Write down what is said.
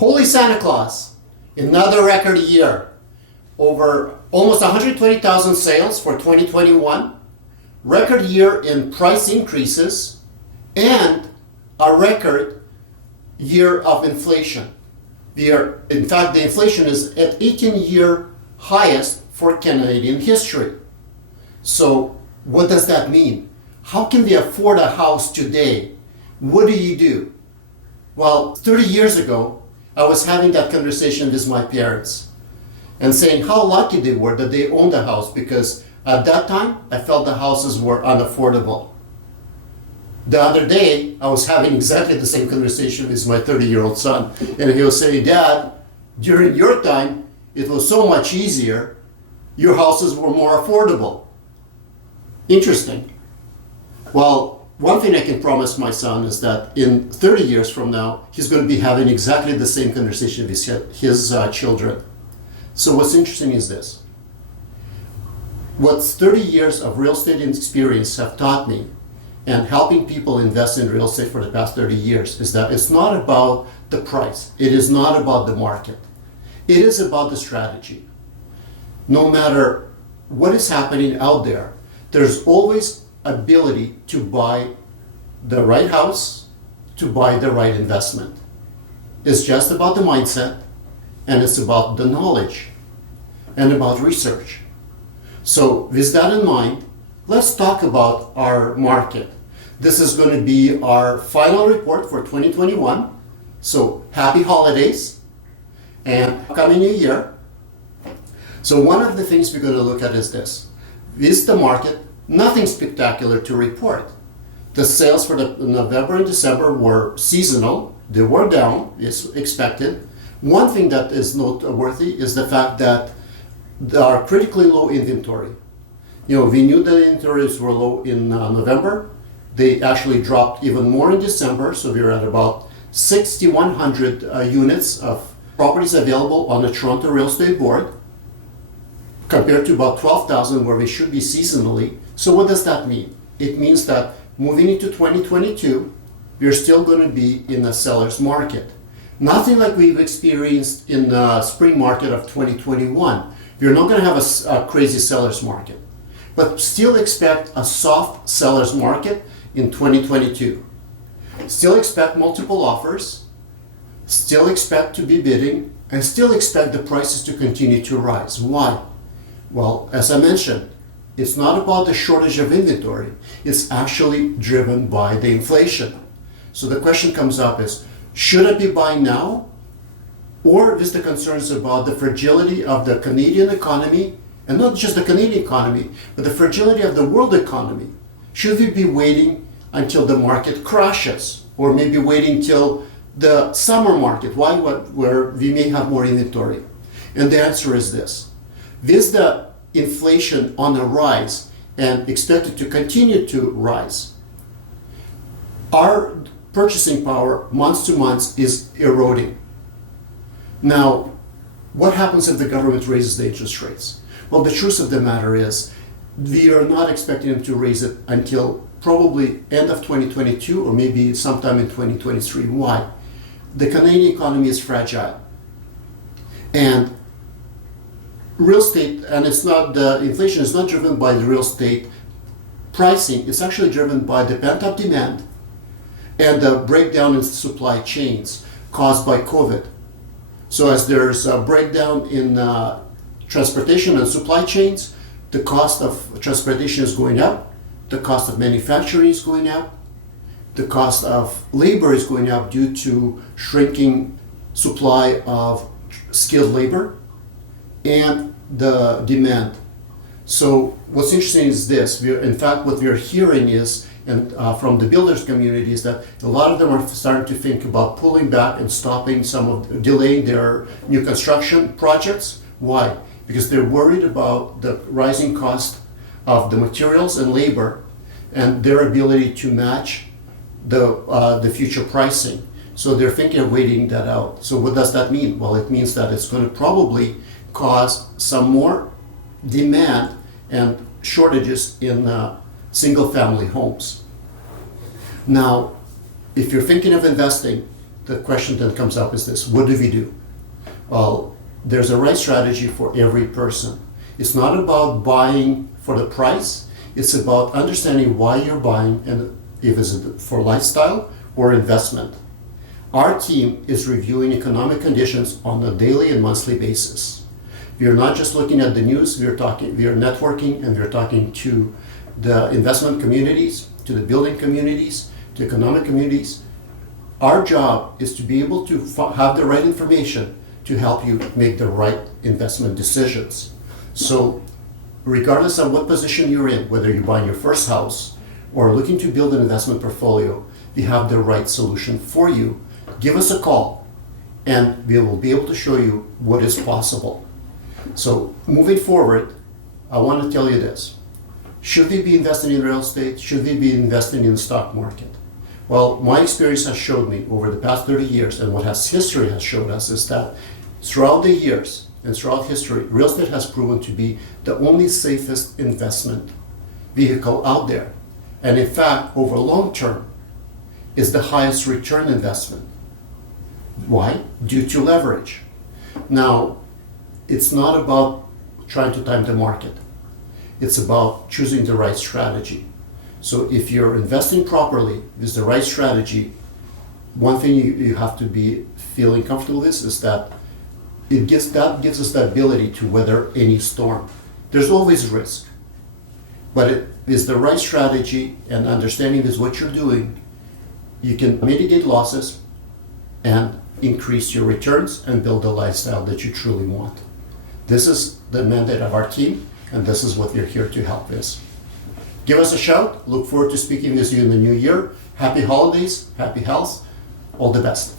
Holy Santa Claus, another record year. Over almost 120,000 sales for 2021, record year in price increases, and a record year of inflation. In fact, the inflation is at 18-year highest for Canadian history. So what does that mean? How can they afford a house today? What do you do? Well, 30 years ago, I was having that conversation with my parents and saying how lucky they were that they owned a house, because at that time, I felt the houses were unaffordable. The other day, I was having exactly the same conversation with my 30-year-old son, and he was saying, Dad, during your time, it was so much easier. Your houses were more affordable. Interesting. Well, one thing I can promise my son is that in 30 years from now, he's going to be having exactly the same conversation with his children. So what's interesting is this. What 30 years of real estate experience have taught me, and helping people invest in real estate for the past 30 years, is that it's not about the price. It is not about the market. It is about the strategy. No matter what is happening out there, there's always ability to buy the right house, to buy the right investment. It's just about the mindset, and it's about the knowledge and about research. So with that in mind, let's talk about our market. This is going to be our final report for 2021. So happy holidays and coming new year. So one of the things we're going to look at is this. With the market, nothing spectacular to report. The sales for the November and December were seasonal. They were down, as expected. One thing that is noteworthy is the fact that there are critically low inventory. We knew the inventories were low in November. They actually dropped even more in December, so we were at about 6,100 units of properties available on the Toronto Real Estate Board, compared to about 12,000 where we should be seasonally. So what does that mean? It means that moving into 2022, we're still going to be in a seller's market. Nothing like we've experienced in the spring market of 2021. You're not going to have a crazy seller's market, but still expect a soft seller's market in 2022. Still expect multiple offers, still expect to be bidding, and still expect the prices to continue to rise. Why? Well, as I mentioned, it's not about the shortage of inventory. It's actually driven by the inflation. So the question comes up is, should I be buying now? Or is the concerns about the fragility of the Canadian economy, and not just the Canadian economy, but the fragility of the world economy? Should we be waiting until the market crashes, or maybe waiting till the summer market, where we may have more inventory? And the answer is this. With the inflation on the rise and expected to continue to rise, our purchasing power month to month is eroding. Now, what happens if the government raises the interest rates? Well, the truth of the matter is we are not expecting them to raise it until probably end of 2022 or maybe sometime in 2023. Why? The Canadian economy is fragile. And real estate, and the inflation is not driven by the real estate pricing, it's actually driven by the pent-up demand and the breakdown in supply chains caused by COVID. So as there's a breakdown in transportation and supply chains, the cost of transportation is going up, the cost of manufacturing is going up, the cost of labor is going up due to shrinking supply of skilled labor, and the demand. So what's interesting is this. In fact, what we're hearing is, and from the builders community, is that a lot of them are starting to think about pulling back and delaying their new construction projects. Why? Because they're worried about the rising cost of the materials and labor and their ability to match the future pricing. So they're thinking of waiting that out. So what does that mean? Well, it means that it's going to probably cause some more demand and shortages in single-family homes. Now, if you're thinking of investing, the question that comes up is this: what do we do? Well, there's a right strategy for every person. It's not about buying for the price. It's about understanding why you're buying and if it's for lifestyle or investment. Our team is reviewing economic conditions on a daily and monthly basis. We are not just looking at the news, we are networking, and we are talking to the investment communities, to the building communities, to economic communities. Our job is to be able to have the right information to help you make the right investment decisions. So regardless of what position you're in, whether you're buying your first house or looking to build an investment portfolio, we have the right solution for you. Give us a call and we will be able to show you what is possible. So moving forward, I want to tell you this. Should we be investing in real estate? Should we be investing in the stock market? Well, my experience has showed me over the past 30 years, and what history has showed us, is that throughout the years and throughout history, real estate has proven to be the only safest investment vehicle out there. And in fact, over long term, is the highest return investment. Why? Due to leverage. Now, it's not about trying to time the market. It's about choosing the right strategy. So if you're investing properly with the right strategy, one thing you have to be feeling comfortable with is that gives us the ability to weather any storm. There's always risk, but it is the right strategy and understanding is what you're doing. You can mitigate losses and increase your returns and build a lifestyle that you truly want. This is the mandate of our team, and this is what we're here to help with. Give us a shout. Look forward to speaking with you in the new year. Happy holidays, happy health, all the best.